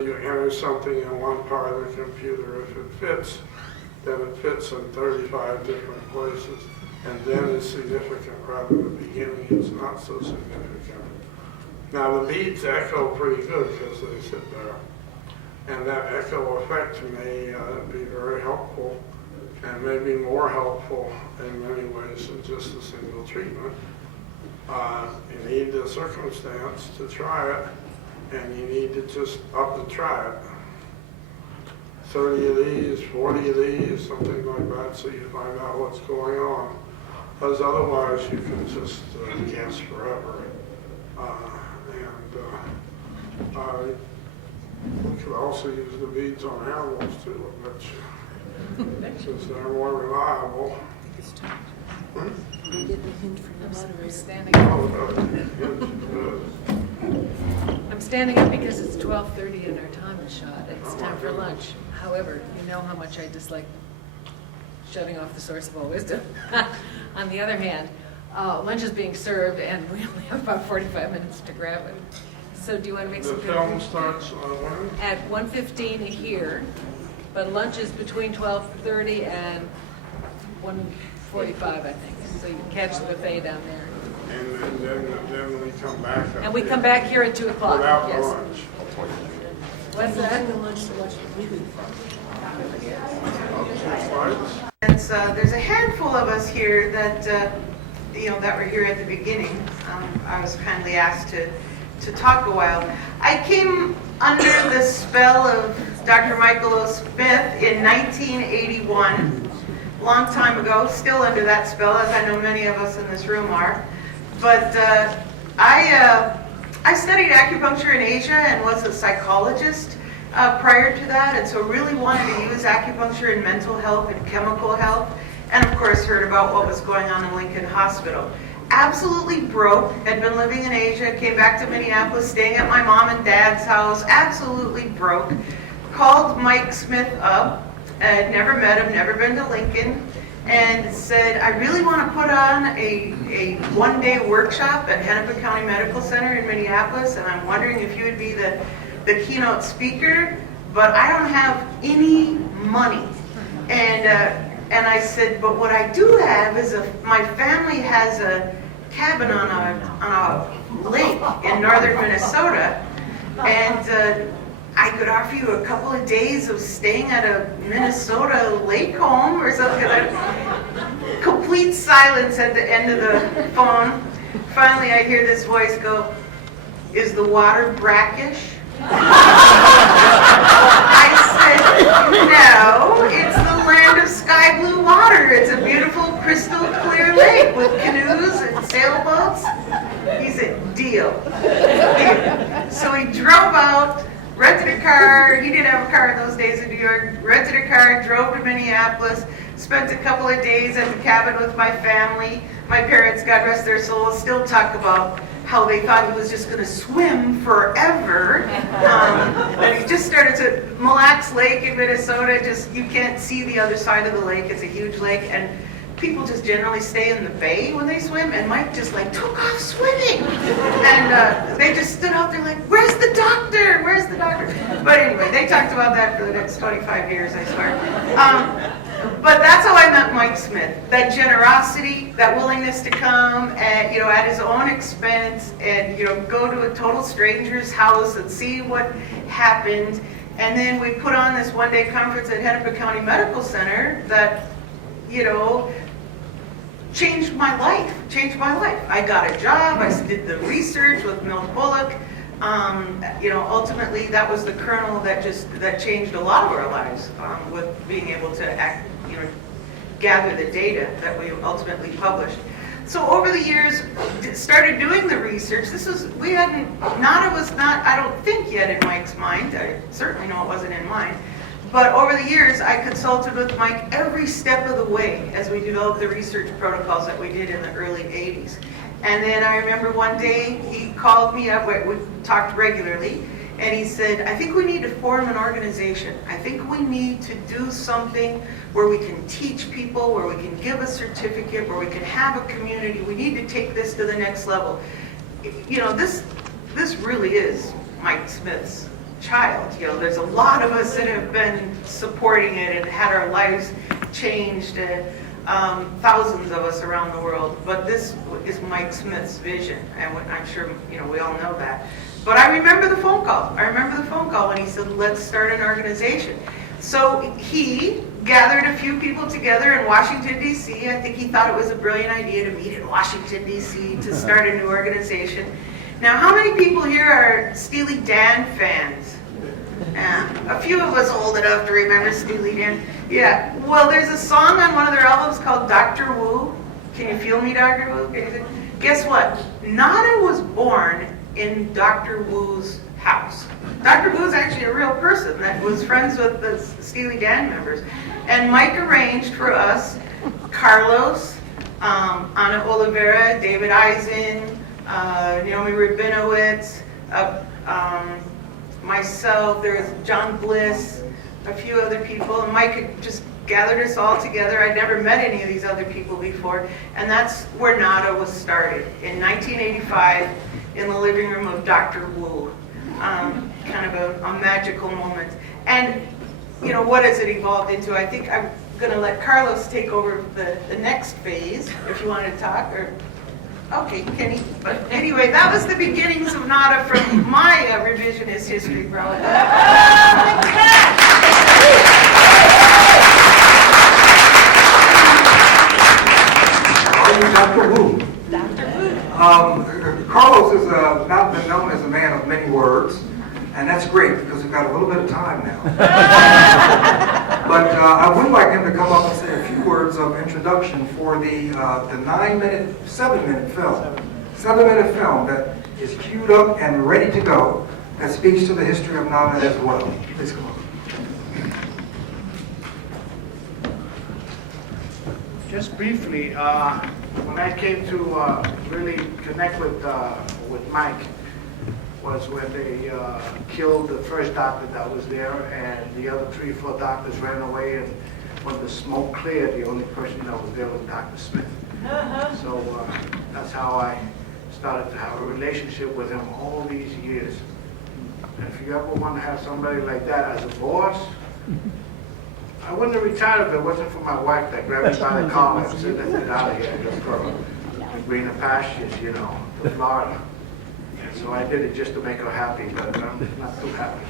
You enter something in one part of the computer, if it fits, then it fits in 35 different places, and then it's significant rather than the beginning it's not so significant. Now the beads echo pretty good because they sit there, and that echo effect may be very helpful, and maybe more helpful in many ways than just a single treatment. You need the circumstance to try it, and you need to just up and try it. 30 of these, 40 of these, something like that, so you find out what's going on. Because otherwise you can just guess forever. We could also use the beads on animals too, I bet you. Since they're more reliable. I'm standing up because it's 12:30 and our time is shot. It's time for lunch. However, you know how much I dislike shutting off the source of all wisdom. On the other hand, lunch is being served and we only have about 45 minutes to grab it. So do you want to make some... The film starts when? At 1:15 here, but lunch is between 12:30 and 1:45, I think. So you can catch the buffet down there. And then we come back. And we come back here at 2 o'clock. Without the Yes. lunch. What's that? And so there's a handful of us here that, that were here at the beginning. I was kindly asked to talk a while. I came under the spell of Dr. Michael O. Smith in 1981, a long time ago, still under that spell, as I know many of us in this room are. But I studied acupuncture in Asia and was a psychologist prior to that, and so really wanted to use acupuncture in mental health and chemical health, and of course heard about what was going on in Lincoln Hospital. Absolutely broke, had been living in Asia, came back to Minneapolis, staying at my mom and dad's house, absolutely broke. Called Mike Smith up, never met him, never been to Lincoln, and said, I really want to put on a one-day workshop at Hennepin County Medical Center in Minneapolis, and I'm wondering if you would be the keynote speaker, but I don't have any money. And I said, but what I do have is my family has a cabin on a lake in northern Minnesota, and I could offer you a couple of days of staying at a Minnesota lake home or something. Complete silence at the end of the phone. Finally, I hear this voice go, is the water brackish? I said, no, it's the land of sky blue water. It's a beautiful crystal clear lake with canoes and sailboats. He said, deal. So he drove out, rented a car. He didn't have a car in those days in New York. Rented a car, drove to Minneapolis, spent a couple of days at the cabin with my family. My parents, God rest their souls, still talk about how they thought he was just going to swim forever. And he just started to Mille Lacs Lake in Minnesota. Just you can't see the other side of the lake. It's a huge lake, and people just generally stay in the bay when they swim. And Mike just took off swimming, and they just stood out there like, "Where's the doctor? Where's the doctor?" But anyway, they talked about that for the next 25 years, I swear. But that's how I met Mike Smith. That generosity, that willingness to come and, at his own expense and, go to a total stranger's house and see what happened. And then we put on this one-day conference at Hennepin County Medical Center that, changed my life. I got a job. I did the research with Milt Bullock. Ultimately that was the kernel that changed a lot of our lives with being able to gather the data that we ultimately published. So over the years, started doing the research. Nada was not, I don't think yet in Mike's mind. I certainly know it wasn't in mine. But over the years, I consulted with Mike every step of the way as we developed the research protocols that we did in the early 80s. And then I remember one day he called me up, we talked regularly, and he said, I think we need to form an organization. I think we need to do something where we can teach people, where we can give a certificate, where we can have a community. We need to take this to the next level. This really is Mike Smith's child. There's a lot of us that have been supporting it and had our lives changed, and thousands of us around the world. But this is Mike Smith's vision, and I'm sure we all know that. But I remember the phone call. I remember the phone call when he said, let's start an organization. So he gathered a few people together in Washington, D.C. I think he thought it was a brilliant idea to meet in Washington, D.C. to start a new organization. Now, how many people here are Steely Dan fans? A few of us old enough to remember Steely Dan. Yeah. Well, there's a song on one of their albums called Dr. Wu. Can you feel me, Dr. Wu? Guess what? Nada was born in Dr. Wu's house. Dr. Wu is actually a real person that was friends with the Steely Dan members. And Mike arranged for us, Carlos, Ana Oliveira, David Eisen, Naomi Rabinowitz, myself, there was John Bliss, a few other people, and Mike had just gathered us all together. I'd never met any of these other people before, and that's where NADA was started in 1985 in the living room of Dr. Wu. Kind of a magical moment. And what has it evolved into? I think I'm going to let Carlos take over the next phase, if you want to talk, or okay, Kenny. But anyway, that was the beginnings of NADA from my revisionist history, probably. Dr. Wu. Carlos has not been known as a man of many words, and that's great because we've got a little bit of time now. But I would like him to come up and say a few words of introduction for the 7-minute film that is queued up and ready to go that speaks to the history of NADA as well. Please come up. Just briefly, when I came to really connect with Mike, was when they killed the first doctor that was there, and the other 3 or 4 doctors ran away, and when the smoke cleared, the only person that was there was Dr. Smith. So that's how I started to have a relationship with him all these years. And if you ever want to have somebody like that as a boss, I wouldn't have retired if it wasn't for my wife that grabbed me by the collar and said, let's get out of here, just for the greener pastures, to Florida. And so I did it just to make her happy, but I'm not too happy.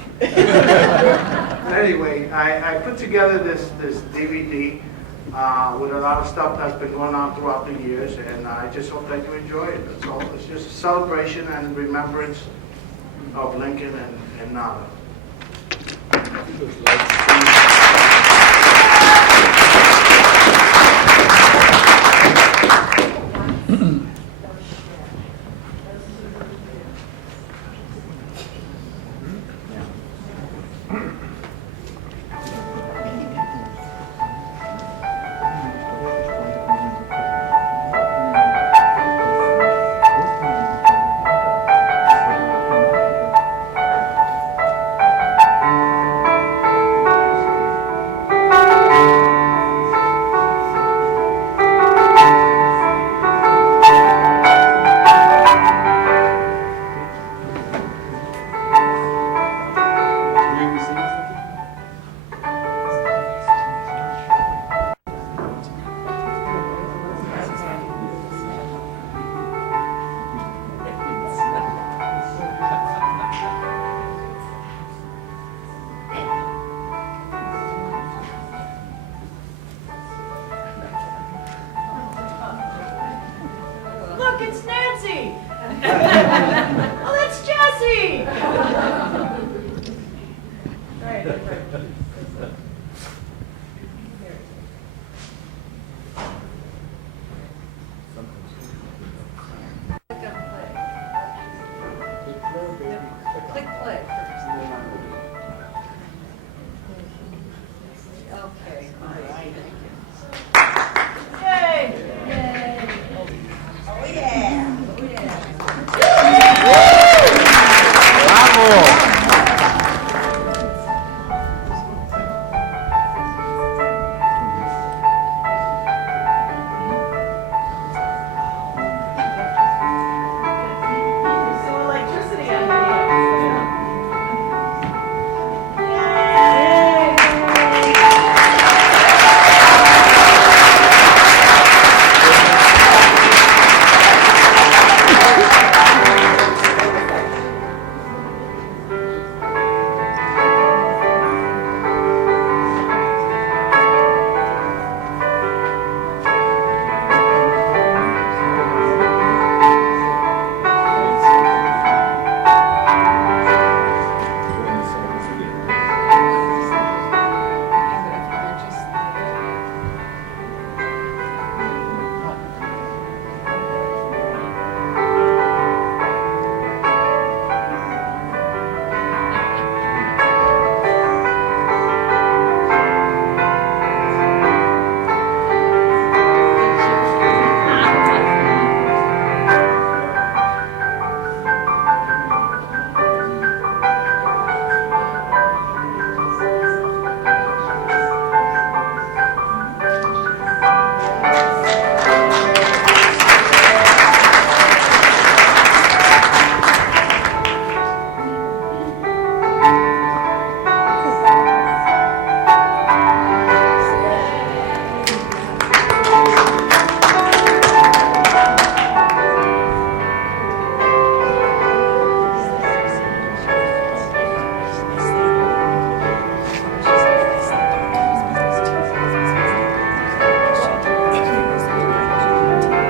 Anyway, I put together this DVD with a lot of stuff that's been going on throughout the years, and I just hope that you enjoy it. That's all. It's just a celebration and remembrance of Lincoln and NADA. Look, it's Nancy! Oh, that's Jessie! Right.